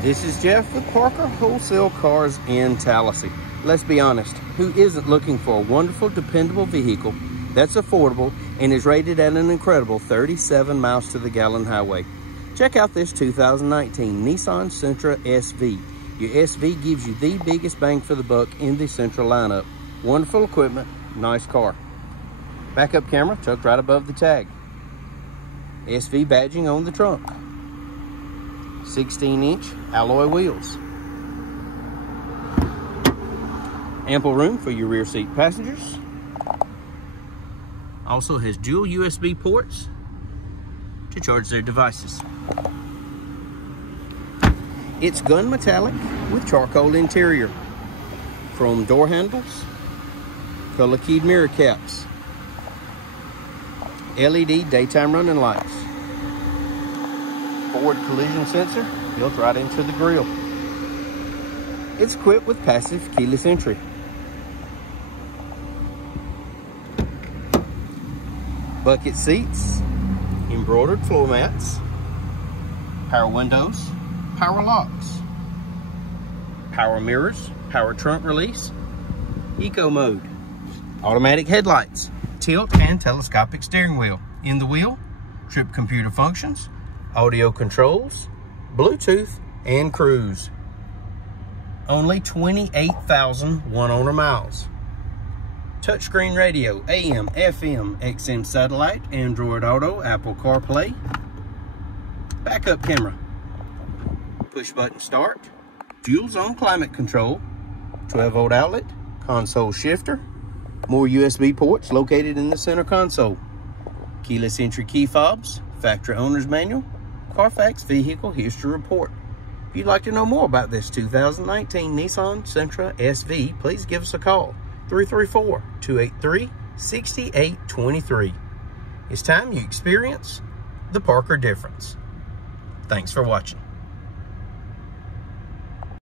This is Jeff with Parker Wholesale Cars in Tallassee. Let's be honest, who isn't looking for a wonderful, dependable vehicle that's affordable and is rated at an incredible 37 miles to the gallon highway? Check out this 2019 Nissan Sentra SV. Your SV gives you the biggest bang for the buck in the Sentra lineup. Wonderful equipment, nice car. Backup camera tucked right above the tag. SV badging on the trunk. 16-inch alloy wheels. Ample room for your rear seat passengers. Also has dual USB ports to charge their devices. It's gun metallic with charcoal interior. Chrome door handles. Color keyed mirror caps. LED daytime running lights. Forward collision sensor built right into the grille. It's equipped with passive keyless entry. Bucket seats, embroidered floor mats, power windows, power locks, power mirrors, power trunk release, eco mode, automatic headlights, tilt and telescopic steering wheel. In the wheel, trip computer functions, audio controls, Bluetooth, and cruise. Only 28,000 one-owner miles. Touchscreen radio, AM, FM, XM satellite, Android Auto, Apple CarPlay. Backup camera. Push button start. Dual zone climate control. 12-volt outlet. Console shifter. More USB ports located in the center console. Keyless entry key fobs. Factory owner's manual. Carfax vehicle history report. If you'd like to know more about this 2019 Nissan Sentra SV, please give us a call. 334-283-6823. It's time you experience the Parker difference. Thanks for watching.